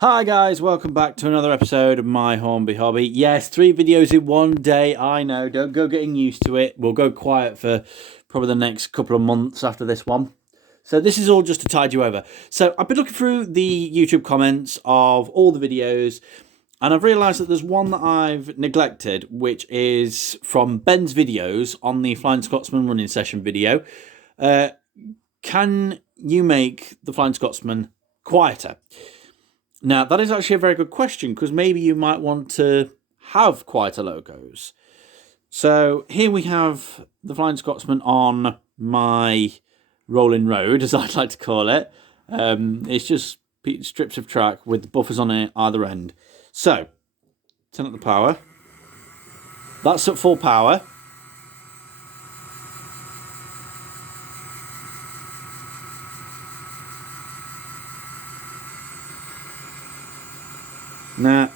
Hi guys, welcome back to another episode of my Hornby hobby. Yes, 3 videos in one day, I know, don't go getting used to it. We'll go quiet for probably the next couple of months after this one. So this is all just to tide you over. So I've been looking through the YouTube comments of all the videos, and I've realised that there's one that I've neglected, which is from Ben's videos on the Flying Scotsman running session video. Can you make the Flying Scotsman quieter? Now, that is actually a very good question, because maybe you might want to have quieter locos. So here we have the Flying Scotsman on my rolling road, as I'd like to call it. It's just strips of track with the buffers on it either end. So, turn up the power. That's at full power. Now,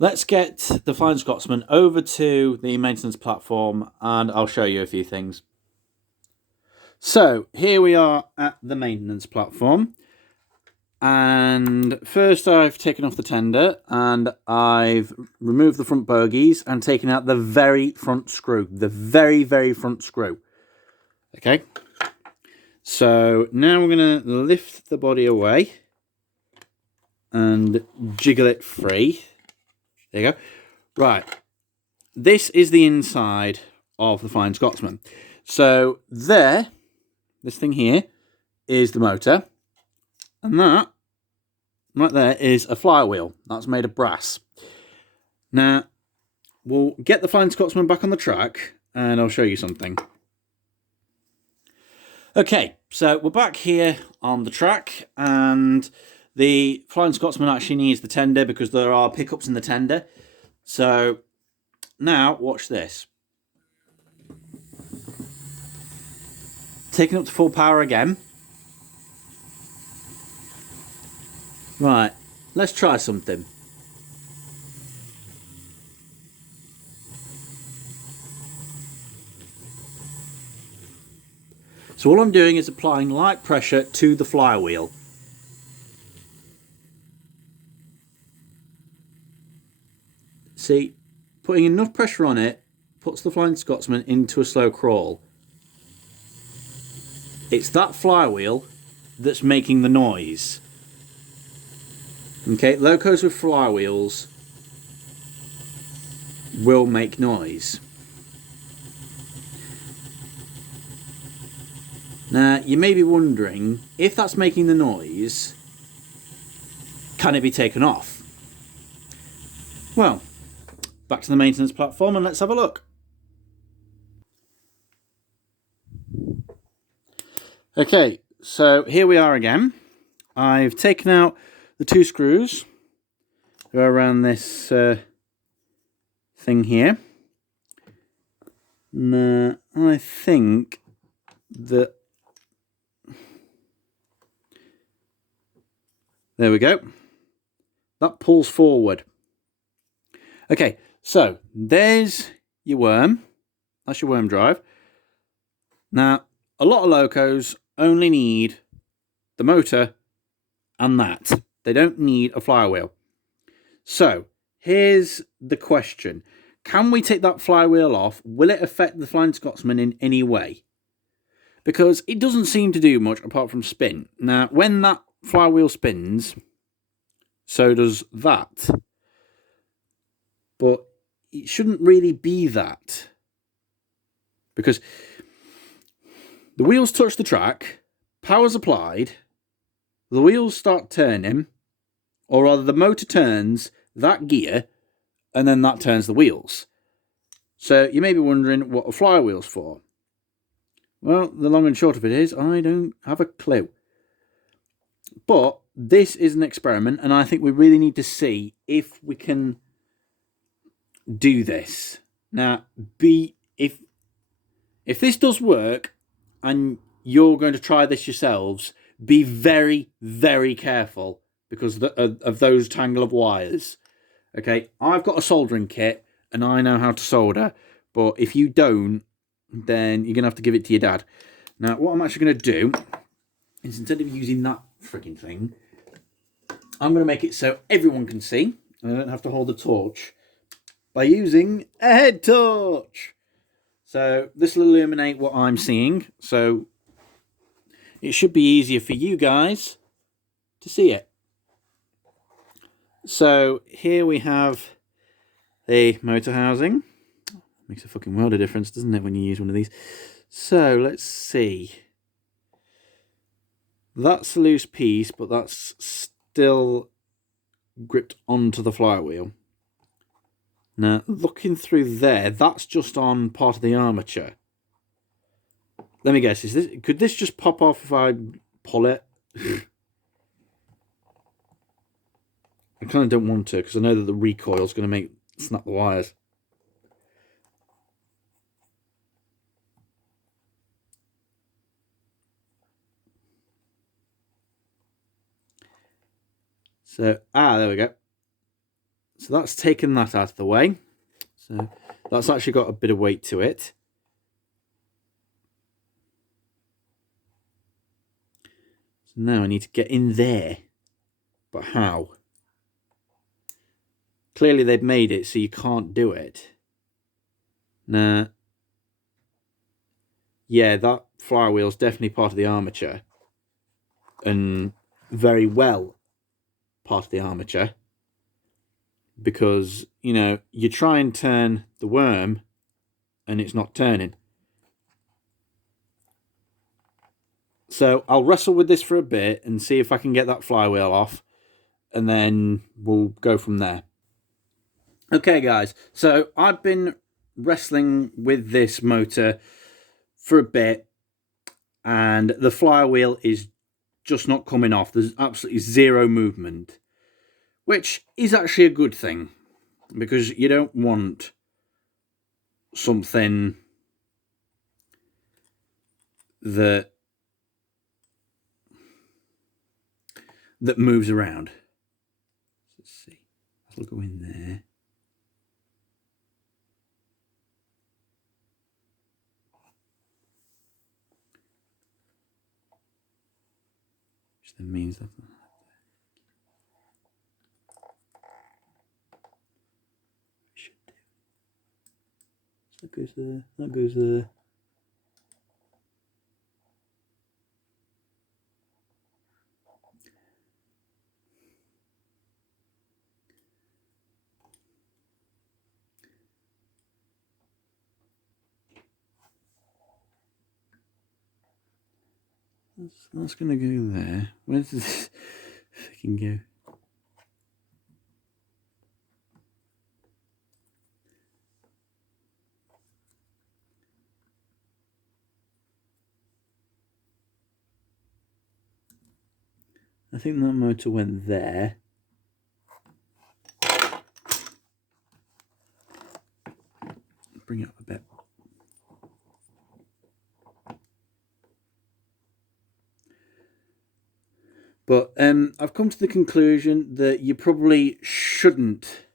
let's get the Flying Scotsman over to the maintenance platform and I'll show you a few things. So, here we are at the maintenance platform. And first I've taken off the tender and I've removed the front bogies and taken out the very front screw. The very, very front screw. Okay. So now we're going to lift the body away and jiggle it free. There you go. Right. This is the inside of the Flying Scotsman. So there, this thing here, is the motor. And that, right there, is a flywheel. That's made of brass. Now, we'll get the Flying Scotsman back on the track, and I'll show you something. Okay, so we're back here on the track, and the Flying Scotsman actually needs the tender because there are pickups in the tender. So, now, watch this. Taking up to full power again. Right, let's try something. So all I'm doing is applying light pressure to the flywheel. See, putting enough pressure on it puts the Flying Scotsman into a slow crawl. It's that flywheel that's making the noise. Okay, locos with flywheels will make noise. Now, you may be wondering, if that's making the noise, can it be taken off? Well, back to the maintenance platform and let's have a look. Okay, so here we are again. I've taken out the 2 screws that are around this thing here. Now, I think that... There we go. That pulls forward. Okay, so there's your worm. That's your worm drive. Now, a lot of locos only need the motor and that. They don't need a flywheel. So, here's the question. Can we take that flywheel off? Will it affect the Flying Scotsman in any way? Because it doesn't seem to do much apart from spin. Now, when that flywheel spins, so does that. But it shouldn't really be that. Because the wheels touch the track, power's applied, the wheels start turning, or rather the motor turns that gear, and then that turns the wheels. So you may be wondering what a flywheel's for. Well, the long and short of it is, I don't have a clue. But this is an experiment, and I think we really need to see if we can do this. Now, if this does work, and you're going to try this yourselves, be very, very careful because of those tangle of wires. Okay, I've got a soldering kit, and I know how to solder, but if you don't, then you're going to have to give it to your dad. Now, what I'm actually going to do is, instead of using that freaking thing, I'm going to make it so everyone can see, and I don't have to hold a torch, by using a head torch. So this will illuminate what I'm seeing, so it should be easier for you guys to see it. So here we have the motor housing. Makes a fucking world of difference, doesn't it, when you use one of these? So let's see. That's a loose piece, but that's still gripped onto the flywheel. Now, looking through there, that's just on part of the armature. Let me guess, could this just pop off if I pull it? I kind of don't want to, because I know that the recoil is going to snap the wires. So, there we go. So that's taken that out of the way. So that's actually got a bit of weight to it. So now I need to get in there. But how? Clearly they've made it so you can't do it. Now, yeah, that flywheel's definitely part of the armature. And very well part of the armature. Because, you know, you try and turn the worm and it's not turning. So I'll wrestle with this for a bit and see if I can get that flywheel off. And then we'll go from there. Okay, guys. So I've been wrestling with this motor for a bit. And the flywheel is just not coming off. There's absolutely zero movement. Which is actually a good thing. Because you don't want something that moves around. Let's see. I'll go in there. Which then means that should do. So that goes there. That goes there. That's going to go there. Where does this fucking go? I think that motor went there. Bring it up a bit. But I've come to the conclusion that you probably shouldn't.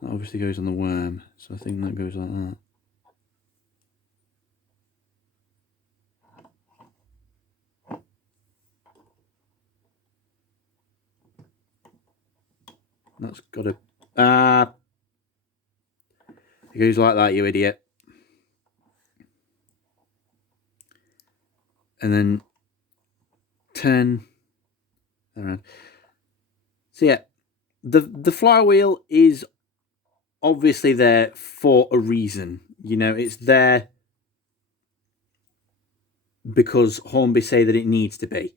That obviously goes on the worm, so I think that goes like that. That's got to... it goes like that, you idiot. And then turn around. So yeah, the flywheel is obviously there for a reason. You know, it's there because Hornby say that it needs to be.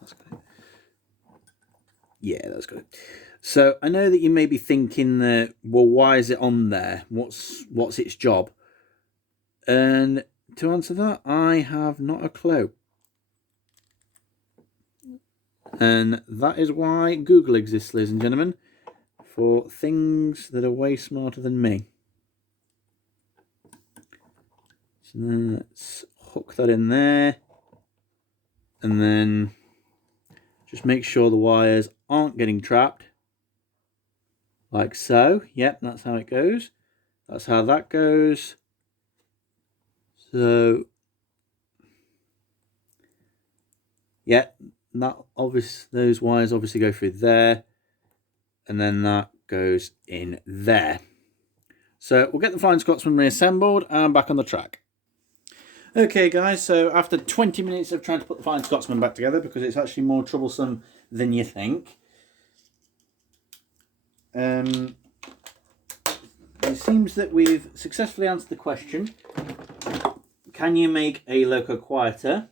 That's good. Yeah, that's good. So I know that you may be thinking that, well, why is it on there? What's its job? And to answer that, I have not a clue. And that is why Google exists, ladies and gentlemen, for things that are way smarter than me. So that's hook that in there, and then just make sure the wires aren't getting trapped, like so. Yep, that's how it goes. That's how that goes. So yeah, that those wires obviously go through there, and then that goes in there. So we'll get the Flying Scotsman reassembled and back on the track. Okay guys, so after 20 minutes of trying to put the Flying Scotsman back together, because it's actually more troublesome than you think, it seems that we've successfully answered the question, can you make a Loco quieter?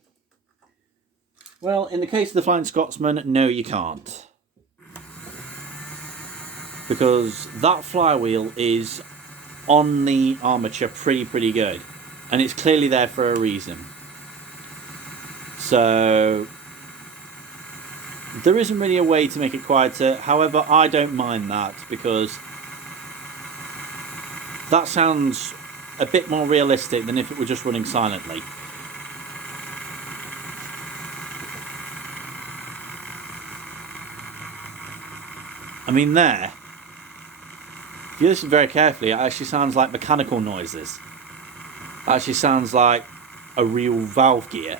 Well, in the case of the Flying Scotsman, no you can't. Because that flywheel is on the armature pretty good. And it's clearly there for a reason. So there isn't really a way to make it quieter. However, I don't mind that, because that sounds a bit more realistic than if it were just running silently. I mean, there, if you listen very carefully, it actually sounds like mechanical noises. It actually sounds like a real valve gear.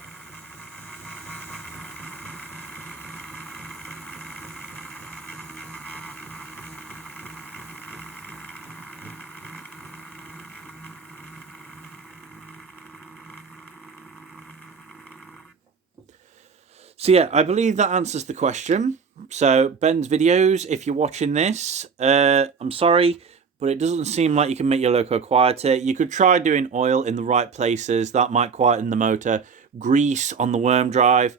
So yeah, I believe that answers the question. So Ben's videos, if you're watching this, I'm sorry, but it doesn't seem like you can make your Loco quieter. You could try doing oil in the right places. That might quieten the motor. Grease on the worm drive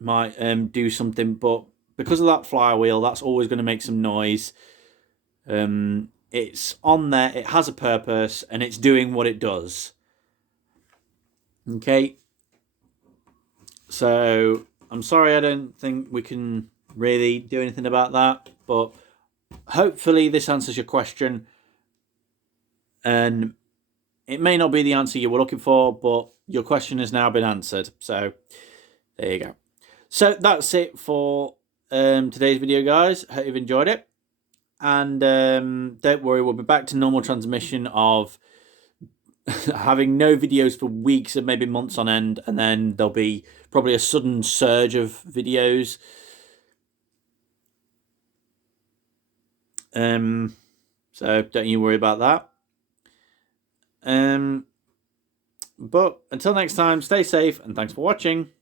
might do something, but because of that flywheel, that's always going to make some noise. It's on there, it has a purpose, and it's doing what it does. Okay, so I'm sorry, I don't think we can really do anything about that, but hopefully this answers your question. And it may not be the answer you were looking for, but your question has now been answered. So there you go. So that's it for today's video, guys. Hope you've enjoyed it. And don't worry, we'll be back to normal transmission of having no videos for weeks and maybe months on end, and then there'll be probably a sudden surge of videos. So don't you worry about that. But until next time, stay safe and thanks for watching.